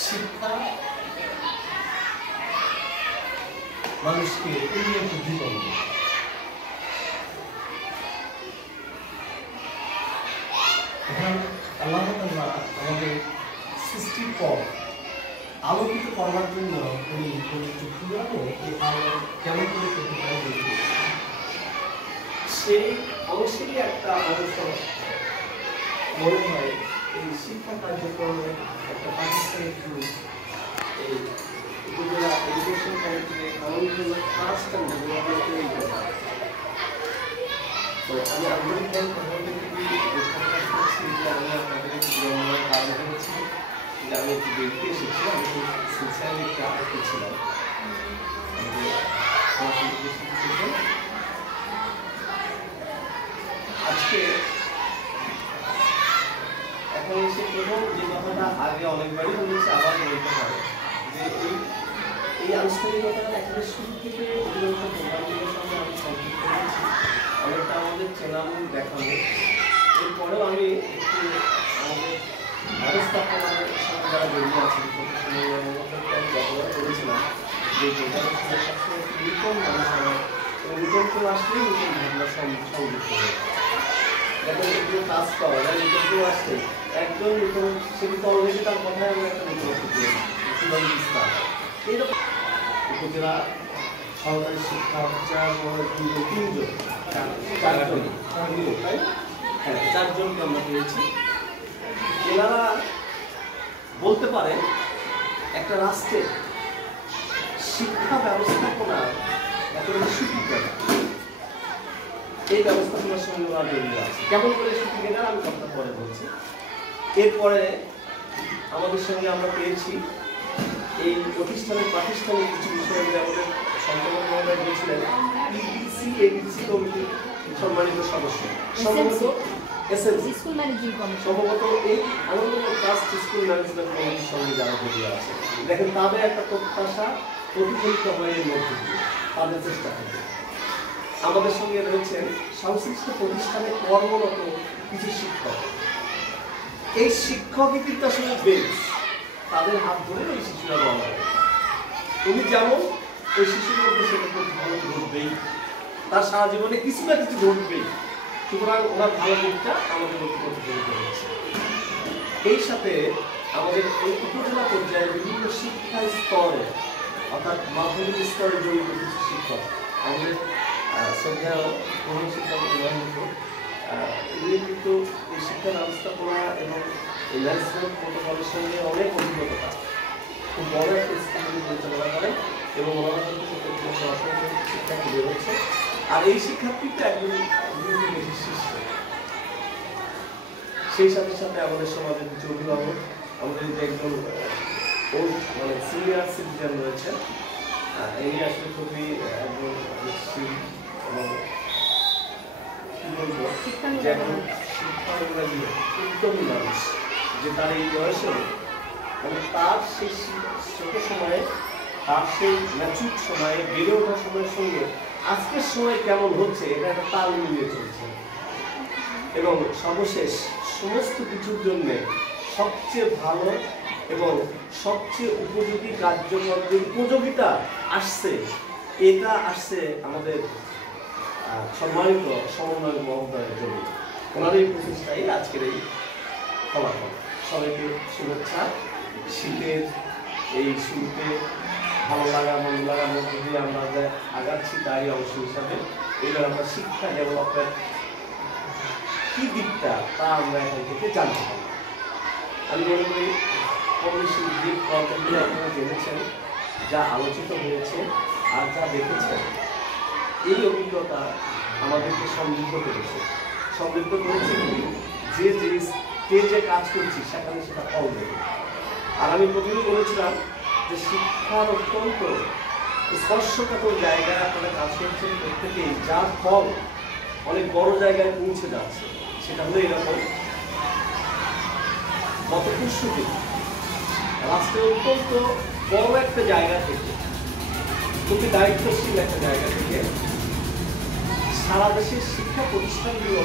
শিক্ষা মানুষকে উন্নত জীবন এখন আল্লাহ তাআলা আমাদের সৃষ্টির পর আলোকিত করার জন্য উনি চক্ষুদানে এই আলো কেমন করে করতে পারে সেই অংশেরই একটা অংশ মনে হয় এই শিক্ষা কার্যক্রমে একটা পাকিস্তানি গ্রুপ এই উপজেলা এডুকেশন কাউন্সিলে কাউন্সিল ফার্স্ট অ্যান্ড ডেভেলপমেন্ট তৈরি করা। তো আমি আন্তরিকভাবে করছি যে আমি আপনাদের কাজ হচ্ছে যে আমি একটু দেখতে এসেছি, আমি সিনসিয়ারলি একটু আগে করছিলাম আজকে। এখন এসে প্রথম যে কথাটা আগে অনেকবারই বলেছে, আবার বলতে হবে যে এই আনুষ্ঠানিকতা এখানে শুরু থেকে অধিকাংশ প্রোগ্রামগুলোর সঙ্গে আমি সম্পৃক্ত হয়েছি, অনেকটা আমাদের চেনামূল দেখানো। এরপরেও আমি একটু আমাদের ব্যবস্থাপনার সঙ্গে যারা জড়িয়ে আছেন যতবার করেছিলাম যে প্রোগ্রামের সঙ্গে সবসময় একটু নূতন মানুষ আমার এবং নূতন কেউ আসলেই নূতন ভাবনা সংযুক্ত হয়ে যখন একটু কাজ পাওয়া যায়, নূতন কেউ আসছে একজন নূতন সে কিন্তু অলরেডি তার কথায় আমরা একটা নূতন এইরকম উপজেলা সরকারি শিক্ষা চারজনকে আমরা পেয়েছি। এনারা বলতে পারেন একটা রাষ্ট্রের শিক্ষা ব্যবস্থাপনা একেবারে সুবিধা এই ব্যবস্থাপনার সঙ্গে ওরা জড়িয়ে আছে। কেমন করে সুবিধা আমি কথা পরে বলছি। এরপরে আমাদের সঙ্গে আমরা পেয়েছি এই প্রতিষ্ঠানের প্রাতিষ্ঠানিক কিছু বিষয়ে আমাদের সম্পাদক মহোদয় বলেছিলেন পিবিসি এবিসি কমিটির সম্মানিত সদস্য সম্ভবত স্কুল ম্যানেজমেন্ট কমিটি, সম্ভবত এই আনন্দময় ট্রাস্ট স্কুল ম্যানেজমেন্ট কমিটির সঙ্গে যারা জড়িয়ে আছে। দেখেন তাদের একটা প্রত্যাশা প্রতিফলিত হয়ে এর মধ্যে দিয়ে তাদের চেষ্টা থেকে আমাদের সঙ্গে রয়েছেন সংশ্লিষ্ট প্রতিষ্ঠানে কর্মরত কিছু শিক্ষক। এই শিক্ষকই কিন্তু আসলে বেস, তাদের হাত ধরে এই শিশুরা রওনা করে। উনি যেমন ওই শিশুর মধ্যে সেটা প্রতিফলন ঘটবেই, তার সারা জীবনে কিছু না কিছু ঘটবেই। সুতরাং ওনার ভালো দিকটা আমাদের মধ্যে প্রতিফলিত হচ্ছে। এই সাথে আমাদের এই উপজেলা পর্যায়ে বিভিন্ন শিক্ষা স্তরে অর্থাৎ মাধ্যমিক স্তরে জড়িত কিছু শিক্ষক আমাদের শ্রদ্ধেয় প্রধান শিক্ষক উনি কিন্তু এই শিক্ষা ব্যবস্থাপনা এবং এই ম্যানেজমেন্ট প্রোটোকলের সঙ্গে অনেক অভিজ্ঞতা, খুব বড় একটা স্কুল পরিচালনা করেন এবং ওনারা কিন্তু সরাসরি শিক্ষার্থী বেরোচ্ছে। আর এই শিক্ষার্থীটা একজন বেশি শিষ্য। সেই সাথে সাথে আমাদের সমাজের কিছু অভিভাবক, আমাদের যে একজন ওল্ড মানে সিনিয়র সিটিজেন রয়েছেন, এই আসলে খুবই একজন এবং কি বলবো যে একজন শিক্ষানুরাগী উদ্যমী মানুষ, যে তার এই বয়সে মানে তার সেই ছোট সময়ে তার সেই ম্যাচুর সময়ে বেড়ে ওঠার সময়ের সঙ্গে আজকের সময় কেমন হচ্ছে এটা একটা তাল মিলিয়ে চলছে। এবং সর্বশেষ সমস্ত কিছুর জন্য সবচেয়ে ভালো এবং সবচেয়ে উপযোগী কার্যক্রমের উপযোগিতা আসছে, এটা আসছে আমাদের সম্মানিত সমন্বয় মহোদয়ের জন্য। ওনার এই প্রচেষ্টাই আজকের এই ফলাফল। সবাইকে শুভেচ্ছা। শীতের এই শুরুতে ভালো লাগা মন লাগার মধ্যে দিয়ে আমরা যে আগাচ্ছি তারই অংশ হিসাবে এবার আমরা শিক্ষা ডেভেলপের কি দিকটা তা আমরা এখান থেকে জানতে পারি। আমি মনে করি কম বেশি যে কন্টেন্টগুলো আপনারা জেনেছেন, যা আলোচিত হয়েছে আর যা দেখেছেন, এই অভিজ্ঞতা আমাদেরকে সমৃদ্ধ করেছে। সমৃদ্ধ করেছে যে যে স্টেজে কাজ করছি সেখানে সেটা ফল দেবে। আর আমি প্রথমেই বলেছিলাম যে শিক্ষার অত্যন্ত স্পর্শকাতর জায়গায় আপনারা কাজ করছেন প্রত্যেকেই, যার ফল অনেক বড় জায়গায় পৌঁছে যাচ্ছে। সেটা হলো এরকম গত ২৫ দিন রাষ্ট্রের অত্যন্ত বড় একটা জায়গা থেকে, খুবই দায়িত্বশীল একটা জায়গা থেকে সারা দেশের শিক্ষা প্রতিষ্ঠানগুলো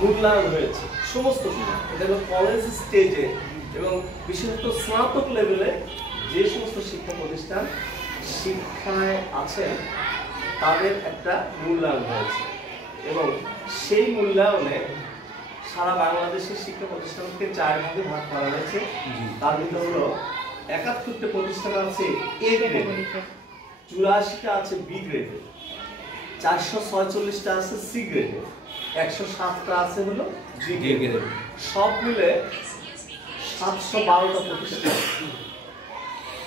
মূল্যায়ন হয়েছে। সমস্ত এটা হলো কলেজ স্টেজে এবং বিশেষত স্নাতক লেভেলে যে সমস্ত শিক্ষা প্রতিষ্ঠান শিক্ষায় আছেন তাদের একটা মূল্যায়ন হয়েছে এবং সেই মূল্যায়নে সারা বাংলাদেশের শিক্ষা প্রতিষ্ঠানকে 4 ভাগে ভাগ করা হয়েছে। তার ভিতরে হলো 71টা প্রতিষ্ঠান আছে এ গ্রেডে, 84টা আছে বি গ্রেডে, 446টা আছে সি গ্রেডে, 107টা আছে হলো জি গ্রেডে। সব মিলে 712টা প্রতিষ্ঠান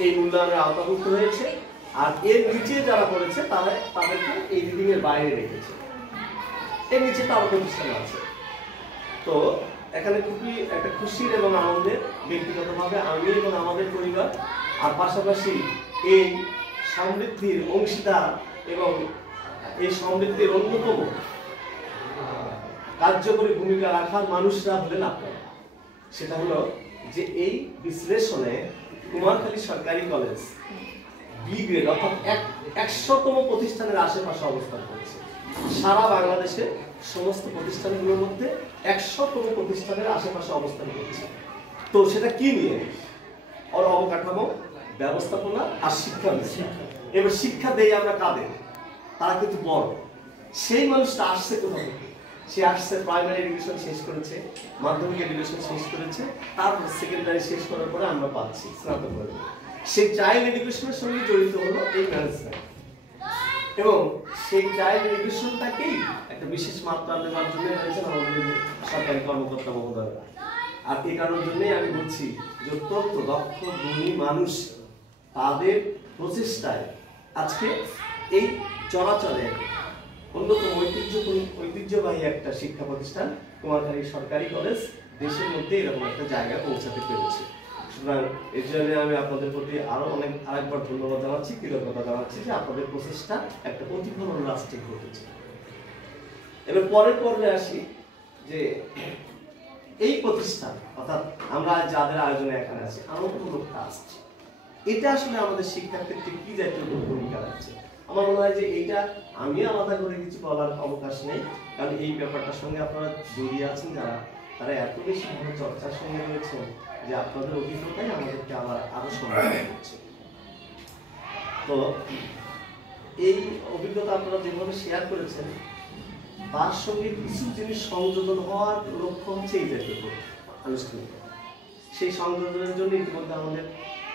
এই মূল্যায়নের আওতাভুক্ত হয়েছে। আর এর নিচে যারা পড়েছে তাদেরকে এই রিডিং এর বাইরে রেখেছে। এর নিচে তার প্রতিষ্ঠান আছে। তো এখানে খুবই একটা খুশির এবং আনন্দের, ব্যক্তিগতভাবে আমি এবং আমাদের পরিবার, আর পাশাপাশি এই সমৃদ্ধির অংশীদার এবং এই সমৃদ্ধির অন্যতম কার্যকরী ভূমিকা রাখার মানুষরা হলেন আপনারা। সেটা হলো যে এই বিশ্লেষণে কুমারখালী সরকারি কলেজ বি গ্রেড অর্থাৎ 100তম প্রতিষ্ঠানের আশেপাশে অবস্থান করেছে। সারা বাংলাদেশে সমস্ত প্রতিষ্ঠানগুলোর মধ্যে 100তম প্রতিষ্ঠানের আশেপাশে অবস্থান করছে। তো সেটা কি নিয়ে? ওর অবকাঠামো, ব্যবস্থাপনা আর শিক্ষা বিষয়। এবার শিক্ষা দেই আমরা কাদের? তারা কিন্তু বড়। সেই মানুষটা আসছে কোথা থেকে? সে আসছে প্রাইমারি এডুকেশন শেষ করেছে, মাধ্যমিক এডুকেশন শেষ করেছে, তারপর সেকেন্ডারি শেষ করার পরে আমরা পাচ্ছি স্নাতক পর্বে। সেই চাইল্ড এডুকেশনের সঙ্গে জড়িত হলো এই ম্যানেজমেন্ট এবং সেই চাইল্ড এডুকেশনটাকেই একটা বিশেষ মাত্রা দেওয়ার জন্য হয়েছেন আমাদের সরকারি কর্মকর্তা মহোদয়রা। আর এই কারণের জন্যই আমি বলছি যে অত্যন্ত দক্ষ গুণী মানুষ তাদের প্রচেষ্টায় আজকে এই চরাচরে অন্যতম ঐতিহ্যবাহী একটা শিক্ষা প্রতিষ্ঠান কুমারখালী সরকারি কলেজ দেশের মধ্যে এরকম একটা জায়গায় পৌঁছাতে পেরেছে। সুতরাং এর জন্য আমি আপনাদের প্রতি আরেকবার ধন্যবাদ জানাচ্ছি, কৃতজ্ঞতা জানাচ্ছি যে আপনাদের প্রচেষ্টা একটা প্রতিফলন রাষ্ট্রে ঘটেছে। এবার পরের পর্বে আসি যে এই প্রতিষ্ঠান অর্থাৎ আমরা যাদের আয়োজনে এখানে আছি আনন্দমূলক ট্রাস্ট, এটা আসলে আমাদের শিক্ষার ক্ষেত্রে কি জাতীয় ভূমিকা রাখছে? আমার মনে হয় যে এইটা আমি আলাদা করে কিছু বলার অবকাশ নেই, কারণ এই ব্যাপারটার সঙ্গে আপনারা জড়িয়ে আছেন যারা, তারা এত বেশি ভাবে চর্চার সঙ্গে রয়েছেন যে আপনাদের অভিজ্ঞতাই আমাদেরকে আরো সমৃদ্ধ করছে। তো এই অভিজ্ঞতা আপনারা যেভাবে শেয়ার করেছেন তার সঙ্গে কিছু জিনিস সংযোজন হওয়ার লক্ষ্য হচ্ছে এই জাতীয় আনুষ্ঠানিক। সেই সংযোজনের জন্য ইতিমধ্যে আমাদের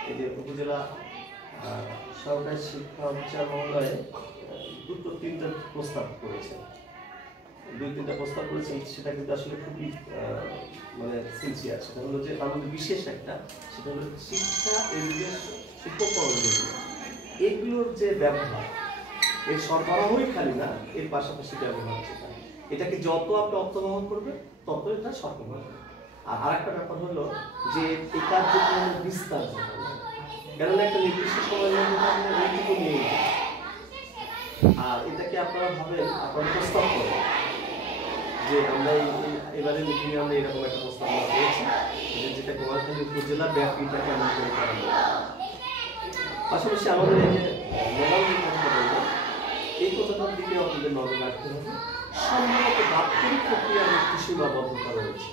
এই যে উপজেলা সরকারি শিক্ষা অফিসার মহোদয় 2-3টা প্রস্তাব করেছেন, 2-3টা প্রস্তাব করেছেন। সেটা কিন্তু আসলে খুবই মানে সিনসিয়ার। সেটা হলো যে আমাদের বিশেষ একটা, সেটা হলো শিক্ষা উপকরণ এগুলোর যে ব্যবহার, এর সরবরাহই খালি না, এর পাশাপাশি ব্যবহার যেটা, এটাকে যত আপনি অর্থবহন করবেন তত এটা সক্ষম হবে। আর আরেকটা ব্যাপার হলো যে এই কার্যক্রমের বিস্তার, কেননা একটা নির্দিষ্ট সময়ের মধ্যে আপনি এইটুকু নিয়ে যান। আর এটাকে আপনারা ভাবেন, আপনারা প্রস্তাব করেন যে আমরা এবারে মিটিংয়ে আমরা এরকম একটা প্রস্তাব পেয়েছি যেটা কুমারখালী উপজেলা ব্যাপীটাকে আমরা করে করা যায়। পাশাপাশি আমাদের এই যে ম্যাডাম যে কথা বলবো, এই কথাটার দিকে আমাদের নজর রাখতে হবে। সম্ভবত দাপ্তরিক প্রক্রিয়ার একটু সীমাবদ্ধতা রয়েছে।